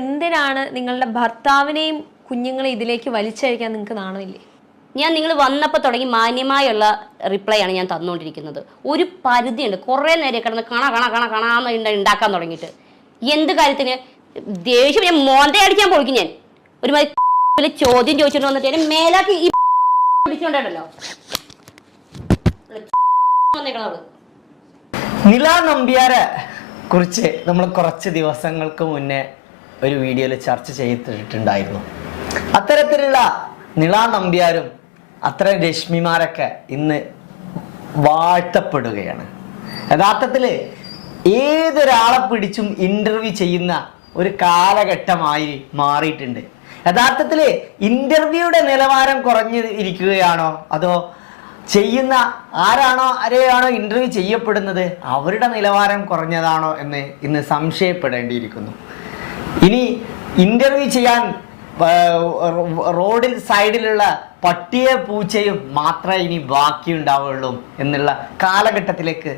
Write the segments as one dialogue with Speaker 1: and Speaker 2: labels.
Speaker 1: എന്തിനാണ് നിങ്ങളുടെ ഭർത്താവിനെയും കുഞ്ഞുങ്ങളെ ഇതിലേക്ക് വലിച്ചഴിക്കാൻ നിങ്ങൾക്ക് നാണമില്ലേ?
Speaker 2: ഞാൻ നിങ്ങൾ വന്നപ്പോൾ തുടങ്ങി മാന്യമായുള്ള റിപ്ലൈ ആണ് ഞാൻ തന്നുകൊണ്ടിരിക്കുന്നത്. ഒരു പരിധിയുണ്ട്. കുറേ നേരം കിടന്ന് കണ കണ കണ കണാന്ന് ഉണ്ടാക്കാൻ തുടങ്ങിയിട്ട്. എന്ത് കാര്യത്തിന്? ദേഷ്യം. ഞാൻ മോന്ത അടിക്കാൻ പൊളിക്കും ഞാൻ. ഒരു മതി ചോദ്യം ചോദിച്ചിട്ട് വന്നിട്ട് എന്നെ മേലാക്കി ഈ പിടിച്ചോണ്ടല്ലോ
Speaker 3: നില നമ്പ്യാരെ കുറിച്ച് നമ്മൾ കുറച്ച് ദിവസങ്ങൾക്ക് മുന്നേ ഒരു വീഡിയോയിൽ ചർച്ച ചെയ്തിട്ടുണ്ടായിരുന്നു. അത്തരത്തിലുള്ള നിള നമ്പ്യാരും അത്തരം രശ്മിമാരൊക്കെ ഇന്ന് വാഴ്ത്തപ്പെടുകയാണ്. യഥാർത്ഥത്തിൽ ഏതൊരാളെ പിടിച്ചും ഇന്റർവ്യൂ ചെയ്യുന്ന ഒരു കാലഘട്ടമായി മാറിയിട്ടുണ്ട്. യഥാർത്ഥത്തിൽ ഇന്റർവ്യൂയുടെ നിലവാരം കുറഞ്ഞു ഇരിക്കുകയാണോ? അതോ ചെയ്യുന്ന ആരാണോ ആരെയാണോ ഇന്റർവ്യൂ ചെയ്യപ്പെടുന്നത് അവരുടെ നിലവാരം കുറഞ്ഞതാണോ എന്ന് ഇന്ന് സംശയപ്പെടേണ്ടിയിരിക്കുന്നു. ഇനി ഇന്റർവ്യൂ ചെയ്യാൻ റോഡിൽ സൈഡിലുള്ള പട്ടിയെ പൂച്ചയും മാത്രമേ ഇനി ബാക്കി ബാക്കിയുണ്ടാവുള്ളൂ എന്നുള്ള കാലഘട്ടത്തിലേക്ക്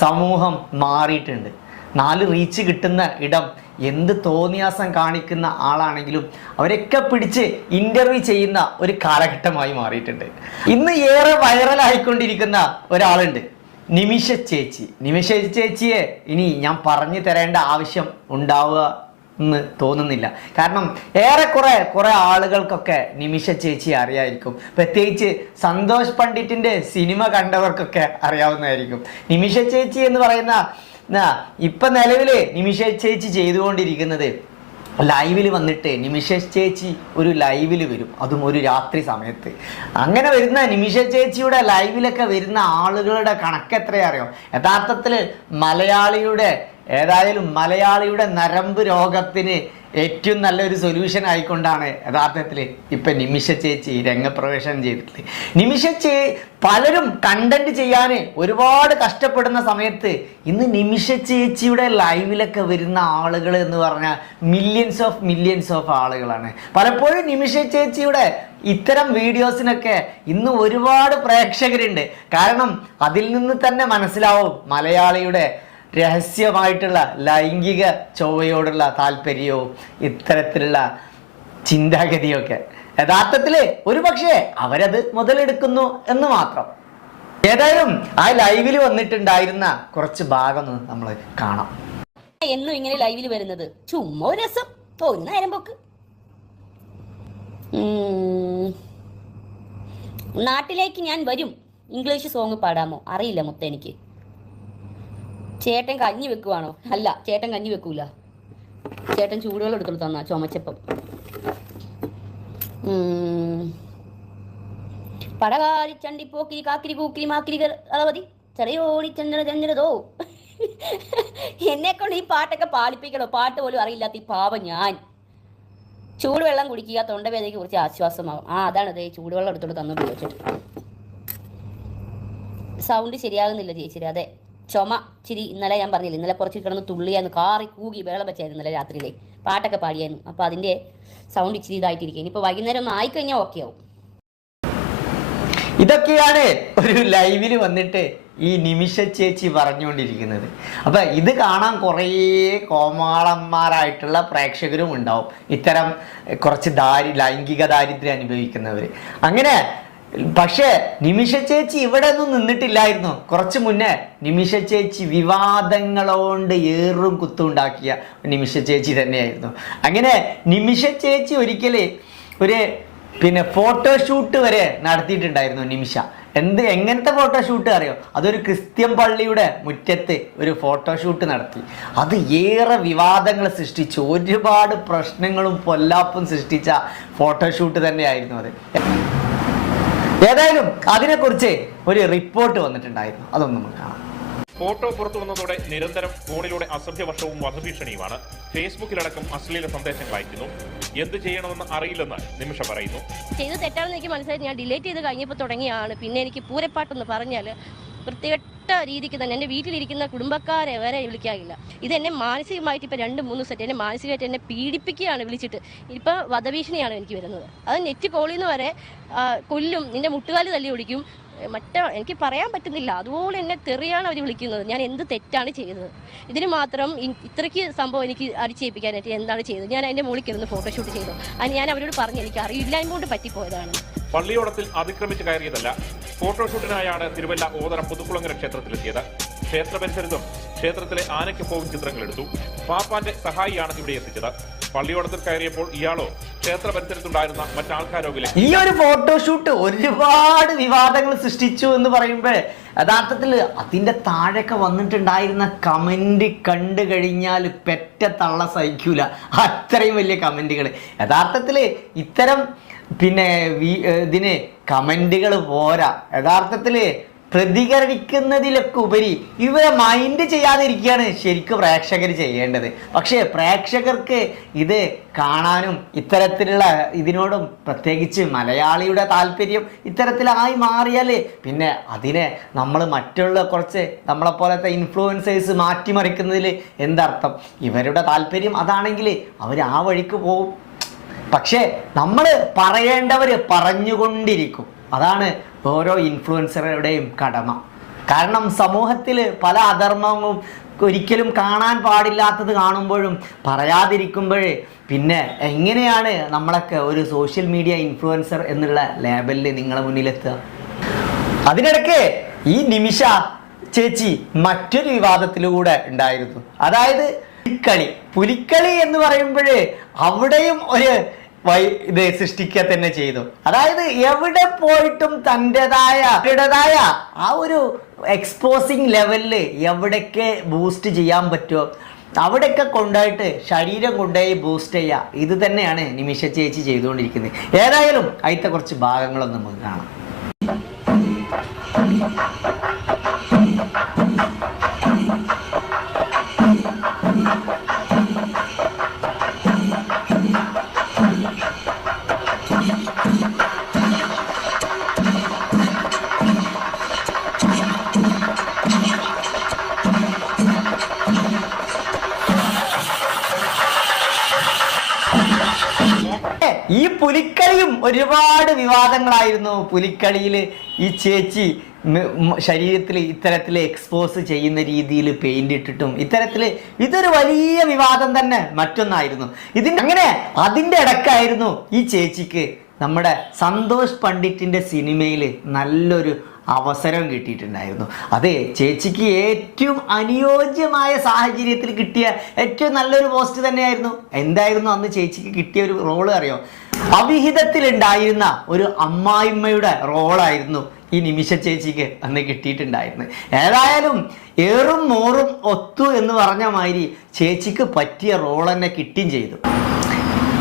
Speaker 3: സമൂഹം മാറിയിട്ടുണ്ട്. നാല് റീച്ച് കിട്ടുന്ന ഇടം എന്ത് തോന്നിയാസം കാണിക്കുന്ന ആളാണെങ്കിലും അവരൊക്കെ പിടിച്ച് ഇന്റർവ്യൂ ചെയ്യുന്ന ഒരു കാലഘട്ടമായി മാറിയിട്ടുണ്ട്. ഇന്ന് ഏറെ വൈറലായിക്കൊണ്ടിരിക്കുന്ന ഒരാളുണ്ട്. നിമിഷ ചേച്ചി. നിമിഷ ചേച്ചിയെ ഇനി ഞാൻ പറഞ്ഞു തരേണ്ട ആവശ്യം ഉണ്ടാവുക എന്ന് തോന്നുന്നില്ല. കാരണം ഏറെക്കുറെ കുറെ ആളുകൾക്കൊക്കെ നിമിഷ ചേച്ചി അറിയായിരിക്കും. പ്രത്യേകിച്ച് സന്തോഷ് പണ്ഡിറ്റിന്റെ സിനിമ കണ്ടവർക്കൊക്കെ അറിയാവുന്നതായിരിക്കും. നിമിഷ ചേച്ചി എന്ന് പറയുന്ന ഇപ്പൊ നിലവിൽ നിമിഷ ചേച്ചി ചെയ്തുകൊണ്ടിരിക്കുന്നത് ലൈവിൽ വന്നിട്ട് നിമിഷ ചേച്ചി ഒരു ലൈവിൽ വരും. അതും ഒരു രാത്രി സമയത്ത്. അങ്ങനെ വരുന്ന നിമിഷ ചേച്ചിയുടെ ലൈവിലൊക്കെ വരുന്ന ആളുകളുടെ കണക്ക് എത്രയാ അറിയോ? യഥാർത്ഥത്തിൽ മലയാളിയുടെ ഏതായാലും മലയാളിയുടെ നരമ്പ് രോഗത്തിന് ഏറ്റവും നല്ലൊരു സൊല്യൂഷൻ ആയിക്കൊണ്ടാണ് യഥാർത്ഥത്തിൽ ഇപ്പം നിമിഷ ചേച്ചി രംഗപ്രവേശനം ചെയ്തിട്ടുള്ളത്. നിമിഷ ചേ പലരും കണ്ടന്റ് ചെയ്യാൻ ഒരുപാട് കഷ്ടപ്പെടുന്ന സമയത്ത് ഇന്ന് നിമിഷ ചേച്ചിയുടെ ലൈവിലൊക്കെ വരുന്ന ആളുകൾ എന്ന് പറഞ്ഞാൽ മില്യൻസ് ഓഫ് മില്യൻസ് ഓഫ് ആളുകളാണ്. പലപ്പോഴും നിമിഷ ചേച്ചിയുടെ ഇത്തരം വീഡിയോസിനൊക്കെ ഇന്ന് ഒരുപാട് പ്രേക്ഷകരുണ്ട്. കാരണം അതിൽ നിന്ന് തന്നെ മനസ്സിലാവും മലയാളിയുടെ രഹസ്യമായിട്ടുള്ള ലൈംഗിക ചൊവ്വയോടുള്ള താല്പര്യവും ഇത്തരത്തിലുള്ള ചിന്താഗതിയൊക്കെ. യഥാർത്ഥത്തിൽ ഒരു പക്ഷേ അവരത് മുതലെടുക്കുന്നു എന്ന് മാത്രം. ഏതായാലും ആ ലൈവിൽ വന്നിട്ടുണ്ടായിരുന്ന കുറച്ച് ഭാഗം നമ്മൾ കാണാം.
Speaker 2: എന്നും ഇങ്ങനെ ലൈവിൽ വരുന്നത്. ചുമ്മാ ഒരു രസം. തോന്നുന്ന നേരം പോക്ക്. നാട്ടിലേക്ക് ഞാൻ വരും. ഇംഗ്ലീഷ് സോങ് പാടാമോ? അറിയില്ല മൊത്തം എനിക്ക്. ചേട്ടൻ കഞ്ഞി വെക്കുവാണോ? അല്ല ചേട്ടൻ കഞ്ഞി വെക്കൂല. ചേട്ടൻ ചൂടുകൾ എടുത്തോളൂ തന്നാ ചുമച്ചപ്പം. പടകാരി ചണ്ടി പോക്കിരി കാക്കിരി കൂക്കിരി മാക്കിരി അളവതി. ചെറിയോടി ചന്ദ്ര ചന്ദ്രതോ എന്നെ കൊണ്ട് ഈ പാട്ടൊക്കെ പാടിപ്പിക്കണോ? പാട്ട് പോലും അറിയില്ലാത്ത ഈ പാവം ഞാൻ. ചൂടുവെള്ളം കുടിക്കുക തൊണ്ടവേദനയ്ക്ക് കുറിച്ച് ആശ്വാസമാകും ആ അതാണ് ദേ ചൂടുവെള്ളം എടുത്തോണ്ട് തന്നോട്ട് ചോദിച്ചിട്ട് സൗണ്ട് ശരിയാകുന്നില്ല ചേച്ചി. അതെ. ചുമ. ചിരി ഇന്നലെ ഞാൻ പറഞ്ഞില്ല ഇന്നലെ കുറച്ച് കിടന്ന് തുള്ളിയാന്ന് കാറി കൂകി വേളം വെച്ചായിരുന്നു ഇന്നലെ രാത്രിയിലെ. പാട്ടൊക്കെ പാടിയായിരുന്നു. അപ്പോൾ അതിന്റെ സൗണ്ട് ഇച്ചിരി ഇതായിട്ടിരിക്കും ഇനിയിപ്പോൾ വൈകുന്നേരം ഒന്ന് ആയിക്കഴിഞ്ഞാൽ ഓക്കെ ആവും.
Speaker 3: ഇതൊക്കെയാണ് ഒരു ലൈവിൽ വന്നിട്ട് ഈ നിമിഷ ചേച്ചി പറഞ്ഞുകൊണ്ടിരിക്കുന്നത്. അപ്പം ഇത് കാണാൻ കുറേ കോമാളന്മാരായിട്ടുള്ള പ്രേക്ഷകരും ഉണ്ടാവും. ഇത്തരം കുറച്ച് ദാരി ലൈംഗിക ദാരിദ്ര്യം അനുഭവിക്കുന്നവർ അങ്ങനെ പക്ഷേ നിമിഷ ചേച്ചി ഇവിടെ ഒന്നും നിന്നിട്ടില്ലായിരുന്നു. കുറച്ച് മുന്നേ നിമിഷ ചേച്ചി വിവാദങ്ങളോണ്ട് ഏറും കുത്തുണ്ടാക്കിയ നിമിഷ ചേച്ചി തന്നെയായിരുന്നു. അങ്ങനെ നിമിഷ ചേച്ചി ഒരിക്കൽ ഒരു പിന്നെ ഫോട്ടോഷൂട്ട് വരെ നടത്തിയിട്ടുണ്ടായിരുന്നു നിമിഷ. എന്ത് എങ്ങനത്തെ ഫോട്ടോഷൂട്ട് അറിയോ? അതൊരു ക്രിസ്ത്യൻ പള്ളിയുടെ മുറ്റത്ത് ഒരു ഫോട്ടോഷൂട്ട് നടത്തി. അത് ഏറെ വിവാദങ്ങൾ സൃഷ്ടിച്ചു. ഒരുപാട് പ്രശ്നങ്ങളും പൊല്ലാപ്പും സൃഷ്ടിച്ച ഫോട്ടോഷൂട്ട് തന്നെയായിരുന്നു അത്. ഏതായാലും അതിനെക്കുറിച്ച് ഒരു റിപ്പോർട്ട് വന്നിട്ടുണ്ടായിരുന്നു. അതൊന്നും നമുക്ക് കാണാം.
Speaker 4: ഫോട്ടോ പുറത്തു വന്നതോടെ നിരന്തരം ഫോണിലൂടെ അസഭ്യവർഷവും വധഭീഷണിയുമാണ്. ഫേസ്ബുക്കിലടക്കം അശ്ലീല സന്ദേശങ്ങൾ അയക്കുന്നു. എന്ത് ചെയ്യണമെന്ന് അറിയില്ലെന്ന് നിമിഷ പറയുന്നു.
Speaker 5: ചെയ്ത് തെറ്റാണെന്ന് എനിക്ക് മനസ്സിലായി. ഞാൻ ഡിലേറ്റ് ചെയ്ത് കഴിഞ്ഞപ്പോൾ തുടങ്ങിയാണ്. പിന്നെ എനിക്ക് പൂരപ്പാട്ടെന്ന് പറഞ്ഞാൽ വൃത്തികെട്ട രീതിക്ക് തന്നെ എന്റെ വീട്ടിലിരിക്കുന്ന കുടുംബക്കാരെ വരെ വിളിക്കാറില്ല. ഇത് എന്നെ മാനസികമായിട്ട് ഇപ്പോൾ രണ്ട് മൂന്ന് സെറ്റ് എന്നെ മാനസികമായിട്ട് എന്നെ പീഡിപ്പിക്കുകയാണ് വിളിച്ചിട്ട്. ഇപ്പോൾ വധഭീഷണിയാണ് എനിക്ക് വരുന്നത്. അത് നെറ്റ് കോളിൽ നിന്ന് വരെ കൊല്ലും നിന്റെ മുട്ടുകാൽ തല്ലി ഒടിക്കും മറ്റേ എനിക്ക് പറയാൻ പറ്റുന്നില്ല. അതുപോലെ എന്നെ തെറിയാണ് അവർ വിളിക്കുന്നത്. ഞാൻ എന്ത് തെറ്റാണ് ചെയ്തത്? ഇതിന് മാത്രം ഇത്രയ്ക്ക് സംഭവം എനിക്ക് അടിച്ചേൽപ്പിക്കാനായിട്ട് എന്താണ് ചെയ്തത്? ഞാൻ അതിന്റെ മുകളിൽ കിടന്ന് ഫോട്ടോഷൂട്ട് ചെയ്തു. അത് ഞാൻ അവരോട് പറഞ്ഞു എനിക്ക് അറിയില്ലായ്മ കൊണ്ട് പറ്റിപ്പോയതാണ്.
Speaker 4: പള്ളിയോടത്തിൽ അതിക്രമിച്ച് കയറിയതല്ല. ഫോട്ടോഷൂട്ടിനായാണ് തിരുവല്ല ഓതറ പുതുക്കുളങ്ങര ക്ഷേത്രത്തിലെത്തിയത്. ക്ഷേത്ര പരിസരത്തും ക്ഷേത്രത്തിലെ ആനയ്ക്കൊപ്പവും ചിത്രങ്ങൾ എടുത്തു പാപ്പാന്റെ സഹായിയാണ് ഇവിടെ എത്തിച്ചത്. പള്ളിയോടത്തിൽ കയറിയപ്പോൾ ഇയാളോ ക്ഷേത്ര പരിസരത്തുണ്ടായിരുന്ന മറ്റാൾക്കാരോ വില
Speaker 3: ഈ ഒരു ഫോട്ടോഷൂട്ട് ഒരുപാട് വിവാദങ്ങൾ സൃഷ്ടിച്ചു എന്ന് പറയുമ്പോൾ യഥാർത്ഥത്തിൽ അതിന്റെ താഴെയൊക്കെ വന്നിട്ടുണ്ടായിരുന്ന കമന്റ് കണ്ടു കഴിഞ്ഞാൽ പെറ്റ തള്ള സഹിക്കൂല. അത്രയും വലിയ കമന്റുകൾ യഥാർത്ഥത്തിൽ ഇത്തരം പിന്നെ ഇതിന് കമന്റുകൾ പോരാ. യഥാർത്ഥത്തിൽ പ്രതികരിക്കുന്നതിലൊക്കെ ഉപരി ഇവരെ മൈൻഡ് ചെയ്യാതിരിക്കുകയാണ് ശരിക്കും പ്രേക്ഷകർ ചെയ്യേണ്ടത്. പക്ഷേ പ്രേക്ഷകർക്ക് ഇത് കാണാനും ഇത്തരത്തിലുള്ള ഇതിനോടും പ്രത്യേകിച്ച് മലയാളിയുടെ താല്പര്യം ഇത്തരത്തിലായി മാറിയാൽ പിന്നെ അതിനെ നമ്മൾ മറ്റുള്ള കുറച്ച് നമ്മളെപ്പോലത്തെ ഇൻഫ്ലുവൻസേഴ്സ് മാറ്റിമറിക്കുന്നതിൽ എന്തർത്ഥം? ഇവരുടെ താല്പര്യം അതാണെങ്കിൽ അവർ ആ വഴിക്ക് പോകും പക്ഷേ നമ്മൾ പറയേണ്ടവർ പറഞ്ഞുകൊണ്ടിരിക്കും. അതാണ് ഓരോ ഇൻഫ്ലുവൻസറുടെയും കടമ. കാരണം സമൂഹത്തിൽ പല അധർമ്മവും ഒരിക്കലും കാണാൻ പാടില്ലാത്തത് കാണുമ്പോഴും പറയാതിരിക്കുമ്പോഴേ പിന്നെ എങ്ങനെയാണ് നമ്മളൊക്കെ ഒരു സോഷ്യൽ മീഡിയ ഇൻഫ്ലുവൻസർ എന്നുള്ള ലേബലിൽ നിങ്ങളെ മുന്നിലെത്തുക? അതിനിടയ്ക്ക് ഈ നിമിഷ ചേച്ചി മറ്റൊരു വിവാദത്തിലൂടെ ഉണ്ടായിരുന്നു. അതായത് പുലിക്കളി. പുലിക്കളി എന്ന് പറയുമ്പോഴേ അവിടെയും ഒരു വൈ ഇത് സൃഷ്ടിക്കുക തന്നെ ചെയ്തു. അതായത് എവിടെ പോയിട്ടും തന്റെതായ അവരുടേതായ ആ ഒരു എക്സ്പോസിങ് ലെവലിൽ എവിടെയൊക്കെ ബൂസ്റ്റ് ചെയ്യാൻ പറ്റുമോ അവിടെയൊക്കെ കൊണ്ടായിട്ട് ശരീരം കൊണ്ടുപോയി ബൂസ്റ്റ് ചെയ്യുക. ഇത് തന്നെയാണ് നിമിഷ ചേച്ചി ചെയ്തുകൊണ്ടിരിക്കുന്നത്. ഏതായാലും അതിലത്തെ കുറച്ച് ഭാഗങ്ങളൊന്നും നമുക്ക് കാണാം. പുലിക്കളിയും ഒരുപാട് വിവാദങ്ങളായിരുന്നു. പുലിക്കളിയിൽ ഈ ചേച്ചി ശരീരത്തിൽ ഇത്തരത്തിൽ എക്സ്പോസ് ചെയ്യുന്ന രീതിയിൽ പെയിന്റ് ഇട്ടിട്ടും ഇത്തരത്തിൽ ഇതൊരു വലിയ വിവാദം തന്നെ മറ്റൊന്നായിരുന്നു. ഇതിന്റെ അങ്ങനെ അതിന്റെ ഇടക്കായിരുന്നു ഈ ചേച്ചിക്ക് നമ്മുടെ സന്തോഷ് പണ്ഡിറ്റിന്റെ സിനിമയിൽ നല്ലൊരു അവസരം കിട്ടിയിട്ടുണ്ടായിരുന്നു. അതെ ചേച്ചിക്ക് ഏറ്റവും അനുയോജ്യമായ സാഹചര്യത്തിൽ കിട്ടിയ ഏറ്റവും നല്ലൊരു പോസ്റ്റ് തന്നെയായിരുന്നു. എന്തായിരുന്നു അന്ന് ചേച്ചിക്ക് കിട്ടിയ ഒരു റോൾ അറിയോ? അവിഹിതത്തിലുണ്ടായിരുന്ന ഒരു അമ്മായിമ്മയുടെ റോളായിരുന്നു ഈ നിമിഷ ചേച്ചിക്ക് അന്ന് കിട്ടിയിട്ടുണ്ടായിരുന്നത്. ഏതായാലും ഏറും മോറും ഒത്തു എന്ന് പറഞ്ഞ മാതിരി ചേച്ചിക്ക് പറ്റിയ റോൾ തന്നെ കിട്ടുകയും ചെയ്തു.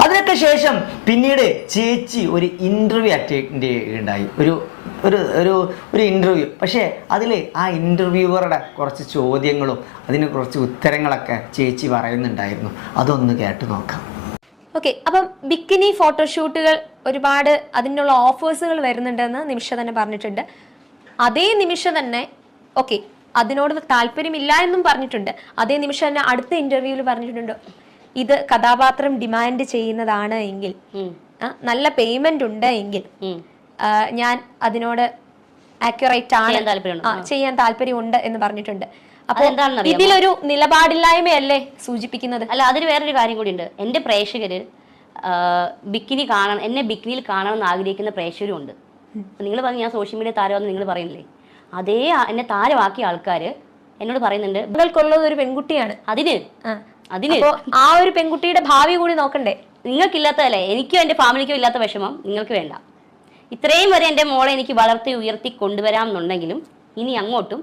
Speaker 3: അതിനൊക്കെ ശേഷം പിന്നീട് ചേച്ചി ഒരു ഇന്റർവ്യൂ അറ്റൻഡ് ചെയ്യുകയുണ്ടായി. ഒരു ഒരു ഒരു ഒരു ഇന്റർവ്യൂ പക്ഷേ അതിൽ ആ ഇന്റർവ്യൂവറുടെ കുറച്ച് ചോദ്യങ്ങളും അതിന് കുറച്ച് ഉത്തരങ്ങളൊക്കെ ചേച്ചി പറയുന്നുണ്ടായിരുന്നു. അതൊന്ന് കേട്ട് നോക്കാം.
Speaker 1: ഓക്കെ അപ്പം ബിക്കിനി ഫോട്ടോഷൂട്ടുകൾ ഒരുപാട് അതിനുള്ള ഓഫേഴ്സുകൾ വരുന്നുണ്ടെന്ന് നിമിഷ തന്നെ പറഞ്ഞിട്ടുണ്ട്. അതേ നിമിഷം തന്നെ ഓക്കെ അതിനോട് താല്പര്യമില്ല എന്നും പറഞ്ഞിട്ടുണ്ട്. അതേ നിമിഷം തന്നെ അടുത്ത ഇന്റർവ്യൂവിൽ പറഞ്ഞിട്ടുണ്ട്. ഇത് കഥാപാത്രം ഡിമാൻഡ് ചെയ്യുന്നതാണ് എങ്കിൽ നല്ല പേയ്മെന്റ് ഉണ്ട് എങ്കിൽ ഞാൻ അതിനോട് ആക്യുറേറ്റ് ആണ്.
Speaker 2: ചെയ്യാൻ
Speaker 1: ചെയ്യാൻ താല്പര്യമുണ്ട് എന്ന് പറഞ്ഞിട്ടുണ്ട്. അപ്പൊ? ഇതിലൊരു നിലപാടില്ലായ്മയല്ലേ സൂചിപ്പിക്കുന്നത്?
Speaker 2: അല്ല അതിന് വേറൊരു കാര്യം കൂടി ഉണ്ട് എന്റെ പ്രേക്ഷകര് ബിക്കിനി കാണണം എന്നെ ബിക്കിനിയിൽ കാണണം എന്ന് ആഗ്രഹിക്കുന്ന പ്രേക്ഷകരും ഉണ്ട്. നിങ്ങൾ പറഞ്ഞു ഞാൻ സോഷ്യൽ മീഡിയ താരമെന്ന് നിങ്ങൾ പറയുന്നില്ലേ? അതേ എന്നെ താരമാക്കിയ ആൾക്കാർ എന്നോട് പറയുന്നുണ്ട്
Speaker 1: നിങ്ങൾക്കുള്ളത് ഒരു പെൺകുട്ടിയാണ്.
Speaker 2: അതിന്. അതിന്.
Speaker 1: ആ ഒരു പെൺകുട്ടിയുടെ ഭാവി കൂടി നോക്കണ്ടേ?
Speaker 2: നിങ്ങൾക്കില്ലാത്തതല്ലേ എനിക്കും എന്റെ ഫാമിലിക്കും ഇല്ലാത്ത വിഷമം നിങ്ങൾക്ക് വേണ്ട. ഇത്രയും വരെ എന്റെ മോളെ എനിക്ക് വളർത്തി ഉയർത്തി കൊണ്ടുവരാം എന്നുണ്ടെങ്കിലും ഇനി അങ്ങോട്ടും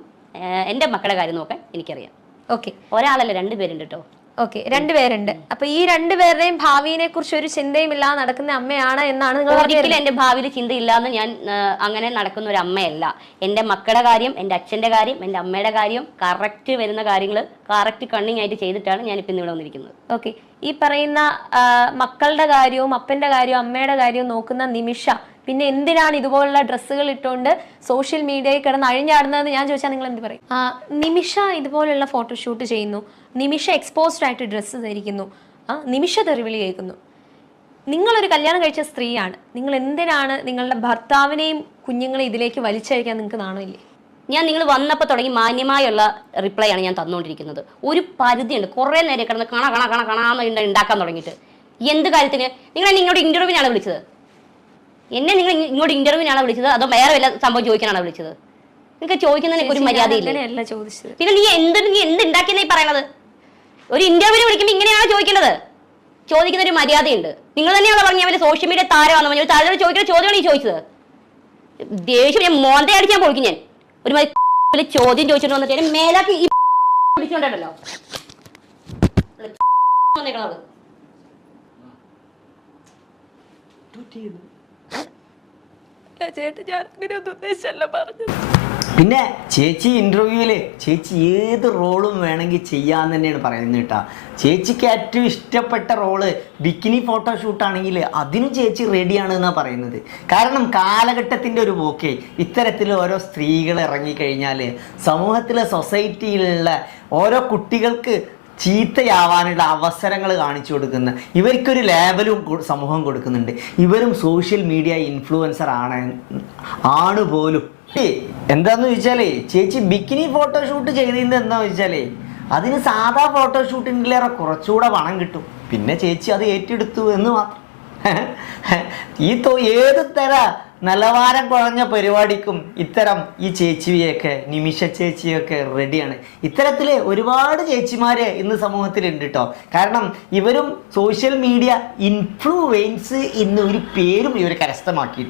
Speaker 2: എന്റെ മക്കളുടെ കാര്യം നോക്കാൻ എനിക്കറിയാം.
Speaker 1: ഓക്കെ.
Speaker 2: ഒരാളല്ല രണ്ടുപേരുണ്ട് കേട്ടോ.
Speaker 1: ഓക്കെ രണ്ടുപേരുണ്ട് അപ്പൊ ഈ രണ്ടുപേരുടെയും ഭാവിയെ കുറിച്ച് ഒരു ചിന്തയും ഇല്ലാതെ നടക്കുന്ന അമ്മയാണ് എന്നാണ് നിങ്ങൾ
Speaker 2: ഒരിക്കലും എന്റെ ഭാവിയിൽ ചിന്തയില്ലാന്ന് ഞാൻ അങ്ങനെ നടക്കുന്ന ഒരു അമ്മയല്ല. എന്റെ മക്കളുടെ കാര്യം എന്റെ അച്ഛന്റെ കാര്യം എന്റെ അമ്മയുടെ കാര്യം കറക്റ്റ് വരുന്ന കാര്യങ്ങൾ കറക്റ്റ് കണ്ണിങ് ആയിട്ട് ചെയ്തിട്ടാണ് ഞാൻ ഇപ്പം ഇവിടെ വന്നിരിക്കുന്നത്.
Speaker 1: ഓക്കെ. ഈ പറയുന്ന മക്കളുടെ കാര്യവും അപ്പന്റെ കാര്യവും അമ്മയുടെ കാര്യവും നോക്കുന്ന നിമിഷ പിന്നെ എന്തിനാണ് ഇതുപോലുള്ള ഡ്രസ്സുകൾ ഇട്ടുകൊണ്ട് സോഷ്യൽ മീഡിയയിൽ കിടന്ന് അഴിഞ്ഞാടുന്നതെന്ന് ഞാൻ ചോദിച്ചാൽ നിങ്ങൾ എന്ത് പറയും? ആ, നിമിഷ ഇതുപോലുള്ള ഫോട്ടോഷൂട്ട് ചെയ്യുന്നു. നിമിഷ എക്സ്പോസ്ഡ് ആയിട്ട് ഡ്രസ്സ് ധരിക്കുന്നു. ആ നിമിഷ തെറിവിളി കേൾക്കുന്നു. നിങ്ങളൊരു കല്യാണം കഴിച്ച സ്ത്രീയാണ്. നിങ്ങൾ എന്തിനാണ് നിങ്ങളുടെ ഭർത്താവിനെയും കുഞ്ഞുങ്ങളെയും ഇതിലേക്ക് വലിച്ചഴിക്കാൻ നിങ്ങൾക്ക് നാണമില്ലേ?
Speaker 2: ഞാൻ നിങ്ങൾ വന്നപ്പോൾ തുടങ്ങി മാന്യമായുള്ള റിപ്ലൈ ആണ് ഞാൻ തന്നുകൊണ്ടിരിക്കുന്നത്. ഒരു പരിധിയുണ്ട്. കുറേ നേരം കിടന്ന് കണ കണ കണ കാണാന്ന് എന്ന് ഉണ്ടാക്കാൻ തുടങ്ങിയിട്ട്. എന്ത് കാര്യത്തിന്? നിങ്ങൾ എന്നെ ഇങ്ങോട്ട് ഇന്റർവ്യൂവിനാണ് വിളിച്ചത്. എന്നെ നിങ്ങൾ ഇങ്ങോട്ട് ഇന്റർവ്യൂവിനാണ് വിളിച്ചത്? അതോ വേറെ വല്ല സംഭവം ചോദിക്കാനാണ് വിളിച്ചത്? നിങ്ങൾക്ക് ചോദിക്കുന്നതിനൊക്കെ ഒരു
Speaker 1: മര്യാദ
Speaker 2: മര്യാദയില്ല? പിന്നെ നീ എന്ത് നീ എന്ത് ഉണ്ടാക്കിയെന്നാ ഈ പറയണത്? ഒരു ഇന്റർവ്യൂവിന് വിളിക്കുമ്പോൾ ഇങ്ങനെയാണോ ചോദിക്കേണ്ടത് ചോദിക്കുന്ന ഒരു മര്യാദയുണ്ട്. നിങ്ങൾ തന്നെയാണോ പറഞ്ഞ അവർ സോഷ്യൽ മീഡിയ താരമാണെന്ന്? പറഞ്ഞു താരം ചോദിക്കുന്ന ചോദ്യമാണ് ഈ ചോദിച്ചത്? ദേഷ്യം ഞാൻ മോന്തെ അടിച്ചാൻ പോയിക്കും ഞാൻ. ഒരു മാതിരി ചോദ്യം ചോദിച്ചിട്ട് വന്നിട്ട് എന്നെ മേലാക്കി ഈ പിടിച്ചോണ്ടല്ലോ. വന്നേക്കണത്.
Speaker 1: ഞാൻ
Speaker 3: പിന്നെ ചേച്ചി ഇന്റർവ്യൂൽ ചേച്ചി ഏത് റോളും വേണമെങ്കിൽ ചെയ്യാന്ന് തന്നെയാണ് പറയുന്നത് കേട്ടാ. ചേച്ചിക്ക് ഏറ്റവും ഇഷ്ടപ്പെട്ട റോൾ ബിക്കിനി ഫോട്ടോഷൂട്ട് ആണെങ്കിൽ അതിനും ചേച്ചി റെഡിയാണ് എന്നാണ് പറയുന്നത്. കാരണം കാലഘട്ടത്തിന്റെ ഒരു പോക്കേ ഇത്തരത്തിൽ ഓരോ സ്ത്രീകൾ ഇറങ്ങിക്കഴിഞ്ഞാൽ സമൂഹത്തിലെ സൊസൈറ്റിയിലുള്ള ഓരോ കുട്ടികൾക്ക് ചീത്തയാവാനുള്ള അവസരങ്ങൾ കാണിച്ചു കൊടുക്കുന്ന ഇവർക്കൊരു ലേബലും സമൂഹം കൊടുക്കുന്നുണ്ട്. ഇവരും സോഷ്യൽ മീഡിയ ഇൻഫ്ലുവൻസർ ആണ് ആണ് പോലും. എന്താന്ന് ചോദിച്ചാലേ ചേച്ചി ബിക്കിനി ഫോട്ടോഷൂട്ട് ചെയ്തതിന്റെ എന്താന്ന് ചോദിച്ചാലേ അതിന് സാധാ ഫോട്ടോഷൂട്ടിന്റെലേറെ കുറച്ചുകൂടെ പണം കിട്ടും. പിന്നെ ചേച്ചി അത് ഏറ്റെടുത്തു എന്ന് മാത്രം. ഈ തോ ഏത് തര നിലവാരം കുറഞ്ഞ പരിപാടിക്കും ഇത്തരം ഈ ചേച്ചിയൊക്കെ നിമിഷ ചേച്ചിയൊക്കെ റെഡിയാണ് ഇത്തരത്തിൽ ഒരുപാട് ചേച്ചിമാര് ഇന്ന് സമൂഹത്തിലുണ്ട് കേട്ടോ കാരണം ഇവരും സോഷ്യൽ മീഡിയ ഇൻഫ്ലുവൻസ് എന്നൊരു പേരും ഇവർ കരസ്ഥമാക്കിയിട്ടുണ്ട്.